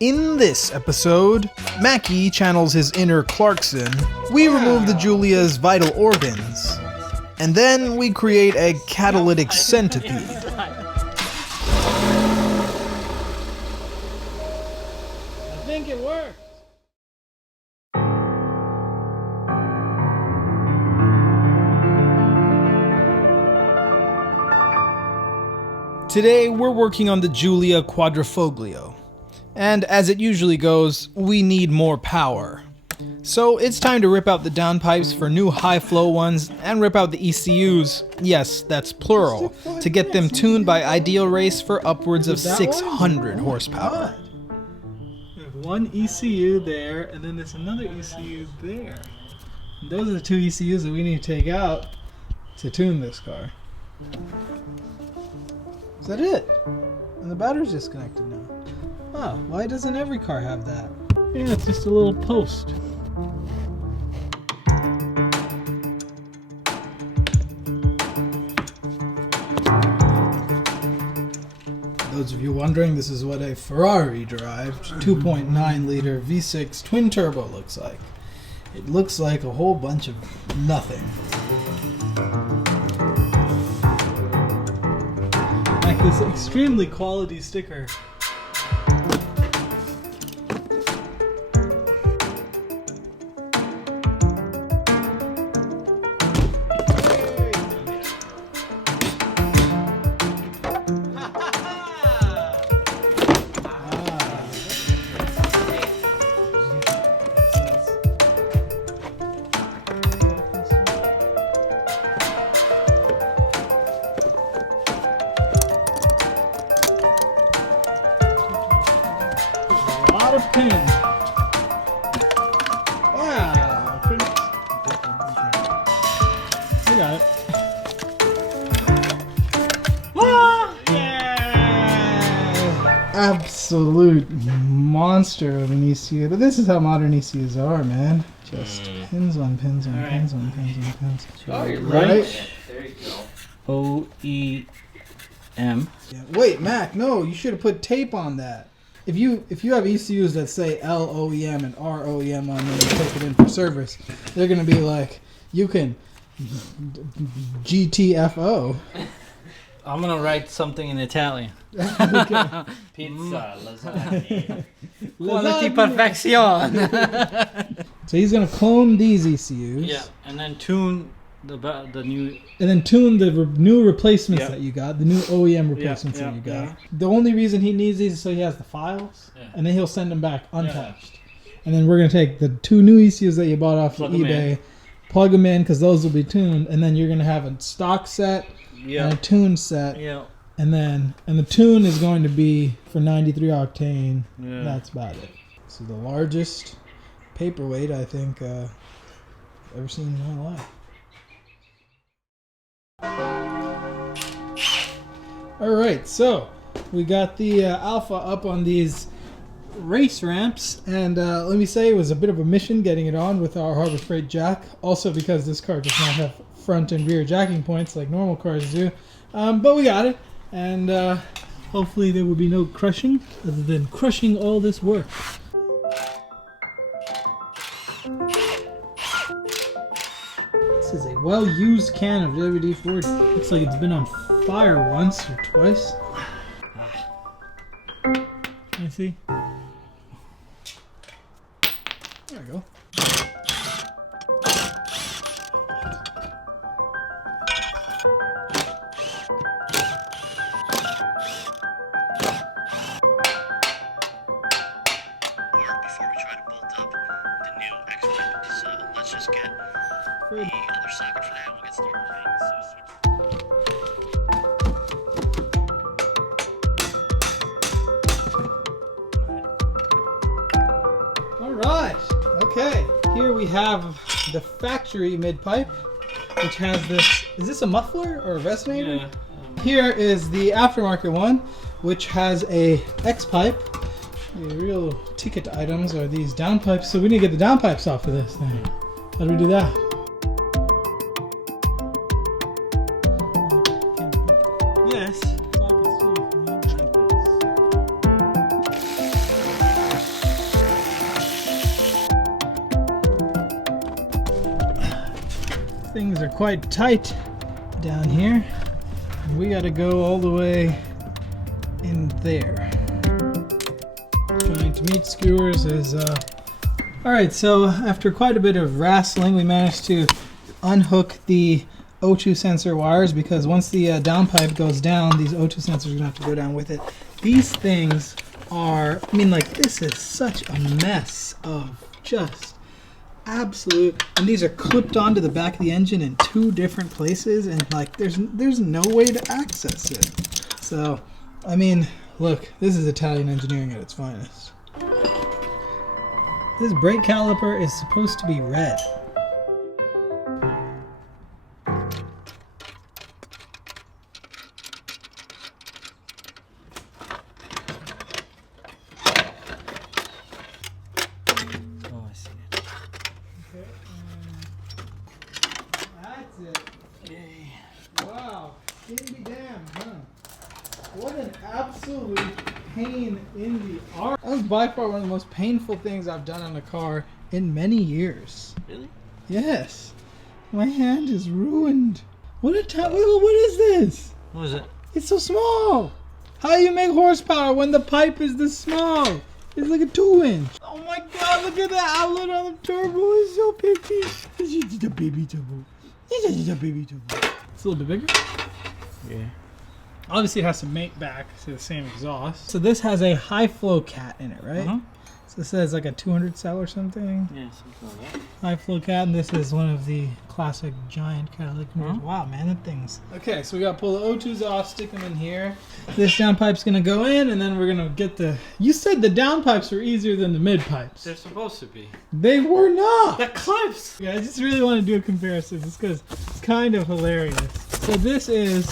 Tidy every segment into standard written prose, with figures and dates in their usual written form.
In this episode, Mackie channels his inner Clarkson, we remove the Giulia's vital organs, and then we create a catalytic centipede. I think it worked. Today we're working on the Giulia Quadrifoglio. And as it usually goes, we need more power. So it's time to rip out the downpipes for new high flow ones and rip out the ECUs, yes, that's plural, to get them tuned by IdealRace for upwards of 600 horsepower. We have one ECU there, and then there's another ECU there. And those are the two ECUs that we need to take out to tune this car. Is that it? And the battery's disconnected now. Oh, why doesn't every car have that? Yeah, it's just a little post. Those of you wondering, this is what a Ferrari-derived 2.9 liter V6 twin turbo looks like. It looks like a whole bunch of nothing. Like this extremely quality sticker. Of pins. Wow. I got it. Ah, yeah. Absolute monster of an ECU. But this is how modern ECUs are, man. Just pins on pins on pins on pins on pins. Oh, you're right. right. There you go. OEM. Yeah. Wait, Mac, no, you should have put tape on that. If you have ECUs that say LOEM and ROEM on them and take it in for service, they're going to be like, you can GTFO. I'm going to write something in Italian. Okay. Pizza, lasagna. Quality perfection. So he's going to clone these ECUs. Yeah, and then tune the new... And then tune the new replacements that you got, the new OEM replacements that you got. Yeah. The only reason he needs these is so he has the files, and then he'll send them back untouched. And then we're going to take the two new ECUs that you bought off of eBay, plug them in because those will be tuned, and then you're going to have a stock set and a tune set. Yeah. And the tune is going to be for 93 octane. Yeah. That's about it. So the largest paperweight I think I've ever seen in my life. Alright, so we got the Alpha up on these race ramps, and let me say it was a bit of a mission getting it on with our Harbor Freight jack, also because this car does not have front and rear jacking points like normal cars do, but we got it, and hopefully there will be no crushing other than crushing all this work. This is a well-used can of WD-40. Looks like it's been on fire once or twice. Can you see? There we go. Before we try to bolt up the new X-pipe, so let's just get the other socket for that and we'll get started. Alright, okay. Here we have the factory mid-pipe, which has this, is this a muffler or a resonator? Yeah. Here is the aftermarket one, which has a X-pipe. The real ticket items are these downpipes, so we need to get the downpipes off of this thing. How do we do that? Yes. things are quite tight down here. We gotta go all the way in there. Trying to meet skewers is Alright, so after quite a bit of wrestling, we managed to unhook the O2 sensor wires, because once the downpipe goes down, these O2 sensors are gonna have to go down with it. These things are, I mean, like, this is such a mess of just absolute, and these are clipped onto the back of the engine in 2 different places, and like there's no way to access it. So, I mean, look, this is Italian engineering at its finest. This brake caliper is supposed to be red. What an absolute pain in the arse. That was by far one of the most painful things I've done on a car in many years. Really? Yes. My hand is ruined. What is this? What is it? It's so small. How do you make horsepower when the pipe is this small? It's like a 2-inch. Oh my god, look at that outlet on the turbo. It's so picky. This is just a baby turbo. This is just a baby turbo. It's a little bit bigger. Yeah. Obviously, it has to mate back to the same exhaust. So this has a high flow cat in it, right? So this says like a 200 cell or something. Yeah, something like that. High flow cat, and this is one of the classic giant catalytic converters. Wow, man, that thing's... Okay, so we got to pull the O2s off, stick them in here. This downpipe's going to go in, and then we're going to get the... You said the downpipes were easier than the mid-pipes. They're supposed to be. They were not! The clips! Yeah, I just really want to do a comparison just because it's kind of hilarious. So this is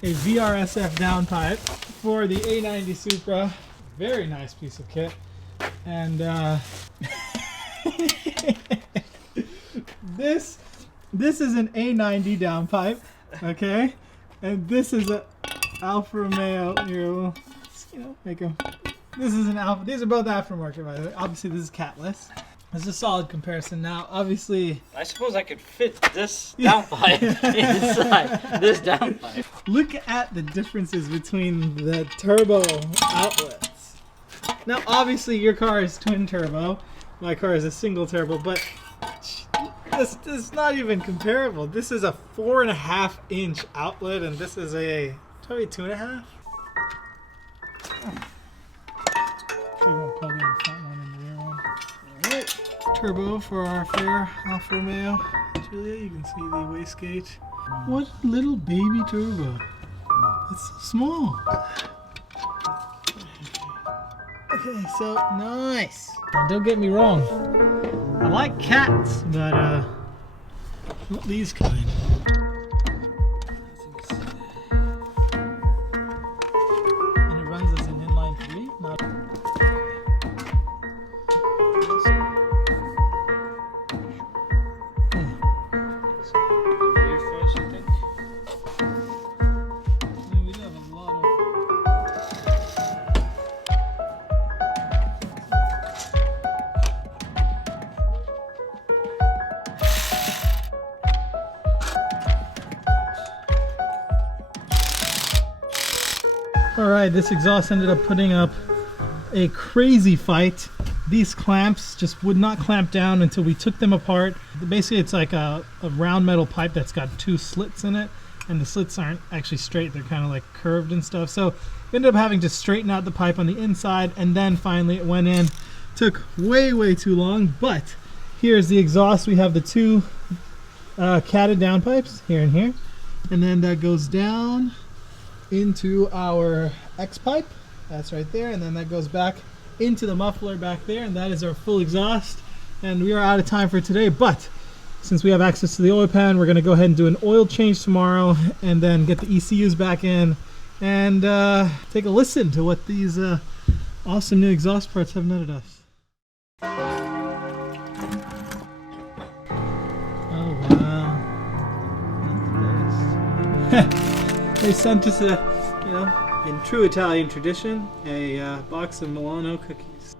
a VRSF downpipe for the A90 Supra. Very nice piece of kit. And this is an A90 downpipe, okay? And this is a Alfa Romeo. Here, we'll, you know, make them. This is an Alfa. These are both aftermarket, by the way. Obviously, this is catless. It's a solid comparison. Now, obviously, I suppose I could fit this downpipe inside this downpipe. Look at the differences between the turbo outlets. Now, obviously, your car is twin turbo. My car is a single turbo, but this is not even comparable. This is a 4.5-inch outlet, and this is a probably 2.5. We won't plug in the front one and the rear one. All right, turbo for our fair Alfa Romeo Giulia. You can see the wastegate. What little baby turbo! It's so small. Okay, so nice. Now, don't get me wrong. I like cats, but not these kind. And it runs as an inline 3, not. We do have a lot of. Alright, this exhaust ended up putting up a crazy fight. These clamps just would not clamp down until we took them apart. Basically, it's like a round metal pipe that's got 2 slits in it, and the slits aren't actually straight, they're kind of like curved and stuff. So we ended up having to straighten out the pipe on the inside, and then finally it went in. Took way too long, but here's the exhaust. We have the 2 catted downpipes here and here, and then that goes down into our X pipe. That's right there, and then that goes back into the muffler back there, and that is our full exhaust. And we are out of time for today, but since we have access to the oil pan, we're going to go ahead and do an oil change tomorrow, and then get the ECUs back in and take a listen to what these awesome new exhaust parts have netted us. Oh wow, that's nice. They sent us a, you know, in true Italian tradition, a box of Milano cookies.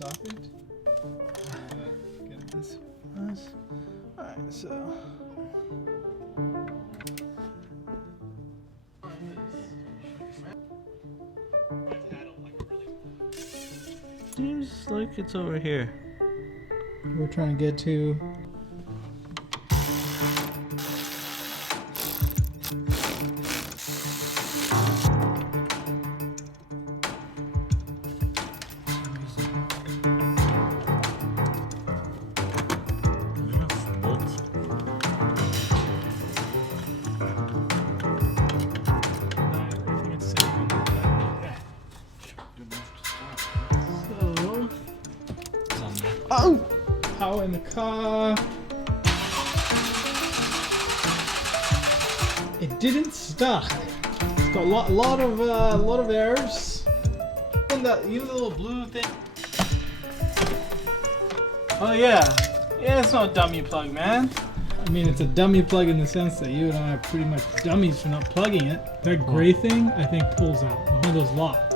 socket. Get this. Alright, so. Seems like it's over here. We're trying to get to. Oh! Power in the car. It didn't start. It's got a lot of errors. And the little blue thing. Oh yeah, it's not a dummy plug, man. I mean, it's a dummy plug in the sense that you and I are pretty much dummies for not plugging it. That gray thing, I think, pulls out one of those locks.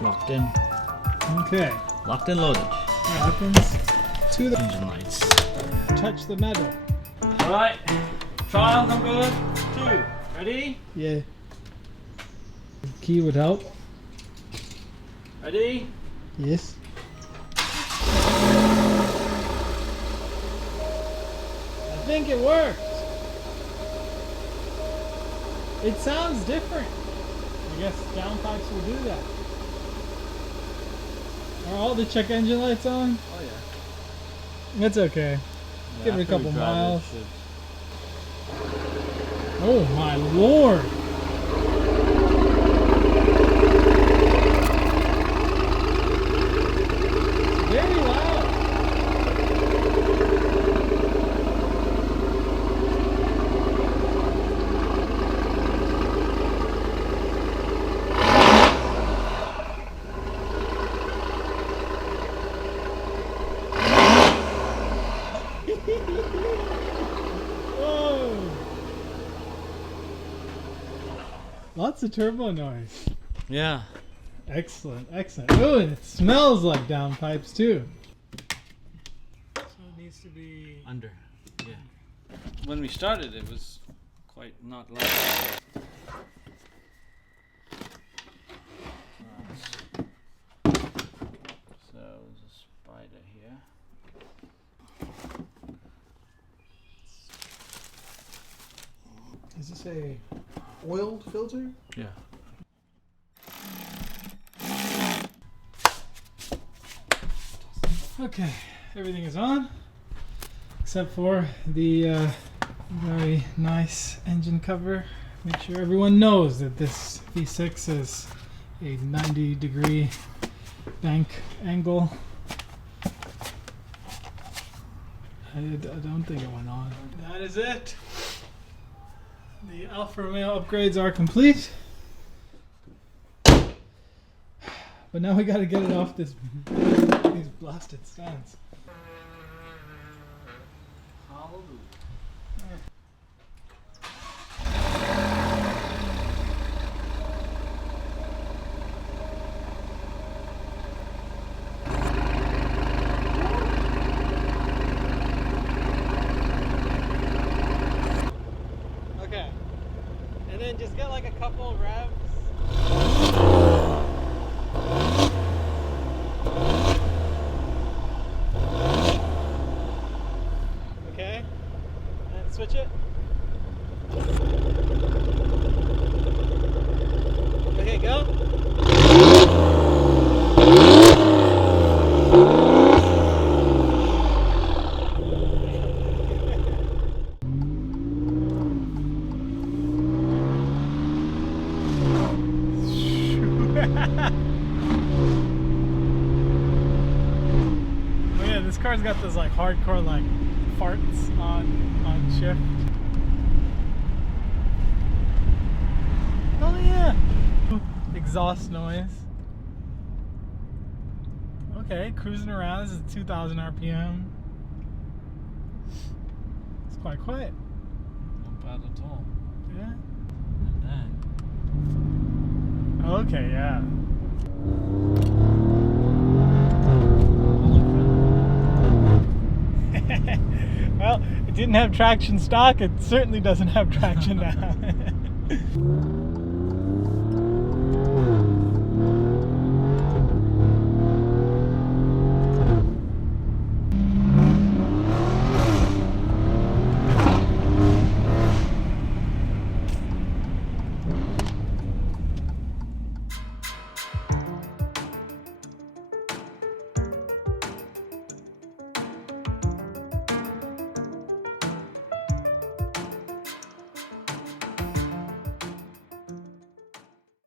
Locked in. Okay. Locked and loaded. What happens to the Engine lights. touch the metal? Alright. Trial number 2. Ready? Yeah. Key would help. Ready? Yes. I think it worked. It sounds different. I guess downpipes will do that. Are all the check engine lights on? Oh yeah. It's okay. Give it a couple miles. Oh my lord! It's very loud. Whoa! Lots of turbo noise. Yeah. Excellent, excellent. Oh, and it smells like downpipes too. So it needs to be Under. Yeah. When we started, it was quite not loud. So there's a spider here. Is this a oiled filter? Yeah. Okay, everything is on except for the very nice engine cover. Make sure everyone knows that this V6 is a 90-degree bank angle. I don't think it went on. That is it. The Alfa Romeo upgrades are complete. But now we gotta get it off these blasted stands. Okay. And then just get like a couple revs. Okay, and switch it. Okay, go. Oh yeah, this car's got those like hardcore like farts on shift. Oh yeah. Exhaust noise. Okay, cruising around. This is 2,000 RPM. It's quite quiet. Not bad at all. Yeah. And then Okay, yeah. Well, it didn't have traction stock. It certainly doesn't have traction now.